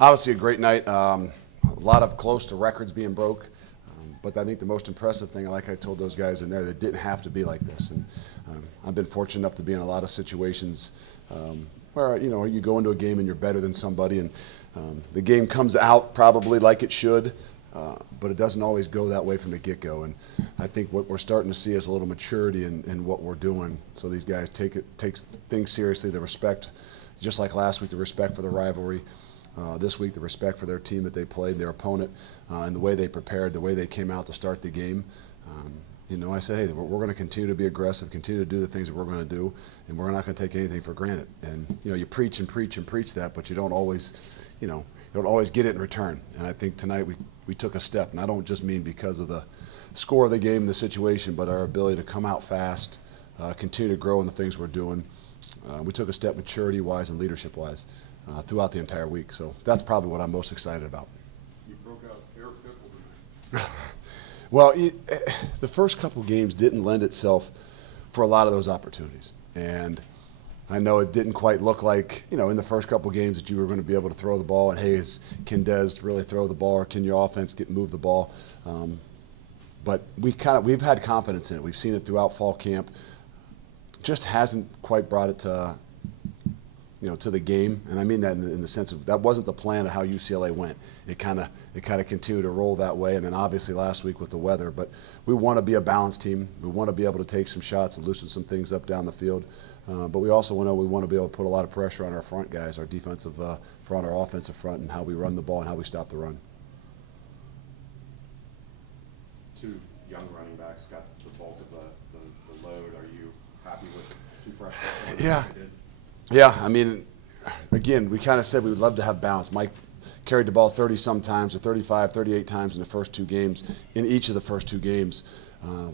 Obviously a great night. A lot of close to records being broke. But I think the most impressive thing, like I told those guys in there, that didn't have to be like this. And I've been fortunate enough to be in a lot of situations where you go into a game and you're better than somebody, and the game comes out probably like it should, but it doesn't always go that way from the get-go. And I think what we're starting to see is a little maturity in what we're doing. So these guys take things seriously. The respect, just like last week, the respect for the rivalry. This week, the respect for their team that they played, their opponent, and the way they prepared, the way they came out to start the game. I say, hey, we're going to continue to be aggressive, continue to do the things that we're going to do, and we're not going to take anything for granted. And you preach and preach and preach that, but you don't always get it in return. And I think tonight we took a step, and I don't just mean because of the score of the game, the situation, but our ability to come out fast, continue to grow in the things we're doing. We took a step maturity-wise and leadership-wise throughout the entire week. So that's probably what I'm most excited about. You broke out Luke Fickell tonight. Well, the first couple games didn't lend itself for a lot of those opportunities. And I know it didn't quite look like, in the first couple games that you were going to be able to throw the ball and, hey, can Dez really throw the ball, or can your offense move the ball? But we've had confidence in it. We've seen it throughout fall camp. Just hasn't quite brought it to the game, and I mean that in the sense of that wasn't the plan of how UCLA went. It kind of continued to roll that way, and then obviously last week with the weather. But we want to be a balanced team. We want to be able to take some shots and loosen some things up down the field. But we also want to be able to put a lot of pressure on our front guys, our defensive front, our offensive front, and how we run the ball and how we stop the run. Two young running backs got the bulk of the load. Are you happy with two freshmen? Yeah. Yeah, I mean, again, we kind of said we would love to have balance. Mike carried the ball 30-some times, or 35, 38 times in the first two games. In each of the first two games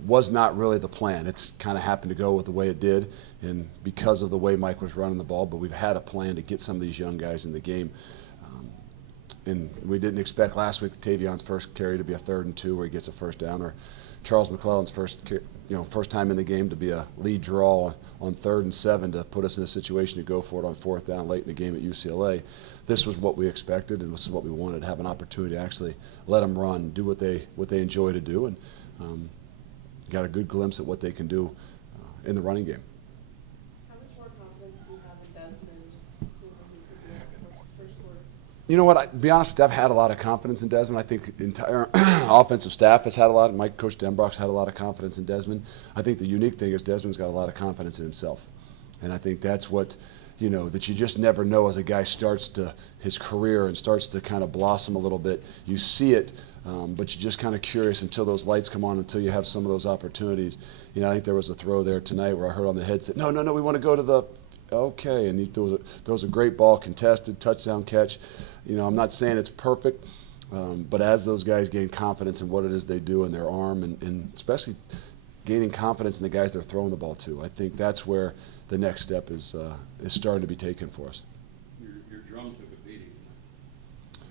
was not really the plan. It's kind of happened to go with the way it did, and because of the way Mike was running the ball. But we've had a plan to get some of these young guys in the game. And we didn't expect last week Tavion's first carry to be a 3rd and 2 where he gets a first down, or Charles McClellan's first time in the game to be a lead draw on 3rd and 7 to put us in a situation to go for it on 4th down late in the game at UCLA. This was what we expected, and this is what we wanted, to have an opportunity to actually let them run, do what they enjoy to do, and got a good glimpse at what they can do in the running game. How much more confidence do you have in Desmond, just seeing what he could do in the first quarter? You know what? To be honest with you, I've had a lot of confidence in Desmond. I think the entire offensive staff has had a lot. Coach Denbrock's had a lot of confidence in Desmond. I think the unique thing is Desmond's got a lot of confidence in himself. And I think that's what, that you just never know as a guy starts his career and starts to kind of blossom a little bit. You see it, but you're just kind of curious until those lights come on, until you have some of those opportunities. I think there was a throw there tonight where I heard on the headset, no, we want to go to the okay, and he throws a great ball, contested, touchdown catch. I'm not saying it's perfect, but as those guys gain confidence in what it is they do in their arm, and especially gaining confidence in the guys they're throwing the ball to, I think that's where the next step is starting to be taken for us. Your drum took a beating.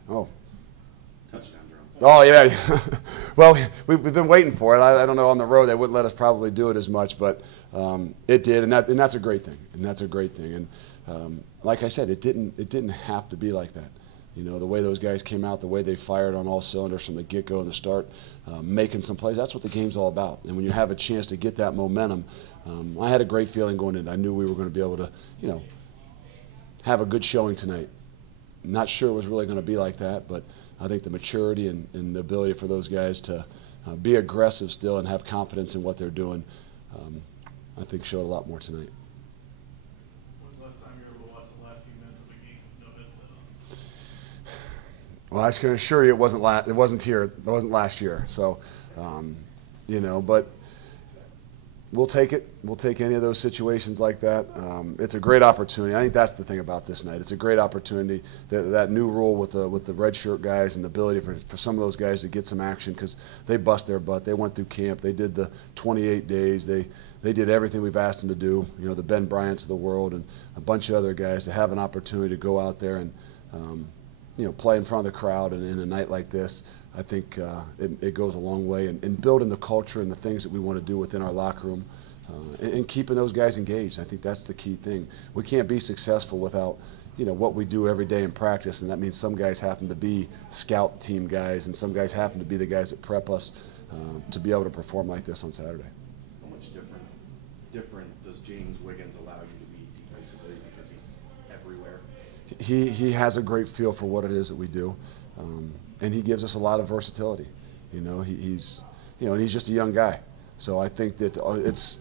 Oh. Touchdown drum. Oh, yeah. Well, we've been waiting for it. I don't know, on the road they wouldn't let us probably do it as much, but it did, and that's a great thing. And that's a great thing. And like I said, it didn't have to be like that. The way those guys came out, the way they fired on all cylinders from the get-go and the start, making some plays, that's what the game's all about. And when you have a chance to get that momentum, I had a great feeling going in. I knew we were going to be able to, have a good showing tonight. Not sure it was really going to be like that, but I think the maturity and the ability for those guys to be aggressive still and have confidence in what they're doing, I think showed a lot more tonight. When's the last time you were able to watch the last few minutes of a game with no headset on? Well, I can assure you it wasn't last year. So, but we'll take it. We'll take any of those situations like that. It's a great opportunity. I think that's the thing about this night. It's a great opportunity. That new rule with the red shirt guys and the ability for some of those guys to get some action, because they bust their butt. They went through camp. They did the 28 days. They did everything we've asked them to do. The Ben Bryants of the world and a bunch of other guys to have an opportunity to go out there and play in front of the crowd, and in a night like this, I think it goes a long way in building the culture and the things that we want to do within our locker room, and keeping those guys engaged. I think that's the key thing. We can't be successful without you know, what we do every day in practice, and that means some guys happen to be scout team guys, and some guys happen to be the guys that prep us to be able to perform like this on Saturday. How much different does James Wiggins allow you to be defensively because he's everywhere? He has a great feel for what it is that we do, and he gives us a lot of versatility. You know, he's and he's just a young guy, so I think that it's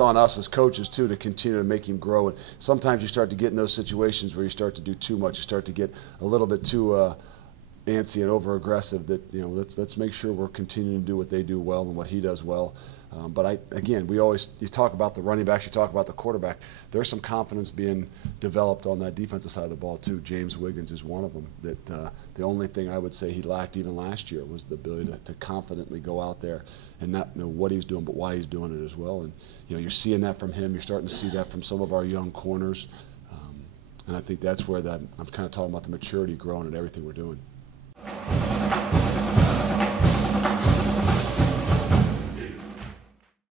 on us as coaches too to continue to make him grow. And sometimes you start to get in those situations where you start to do too much. You start to get a little bit too antsy and over aggressive. That let's make sure we're continuing to do what they do well and what he does well. But again, you talk about the running backs, you talk about the quarterback. There's some confidence being developed on that defensive side of the ball too. James Wiggins is one of them. That the only thing I would say he lacked even last year was the ability to confidently go out there and not know what he's doing, but why he's doing it as well. And you're seeing that from him. You're starting to see that from some of our young corners. And I think that's where I'm kind of talking about the maturity growing and everything we're doing.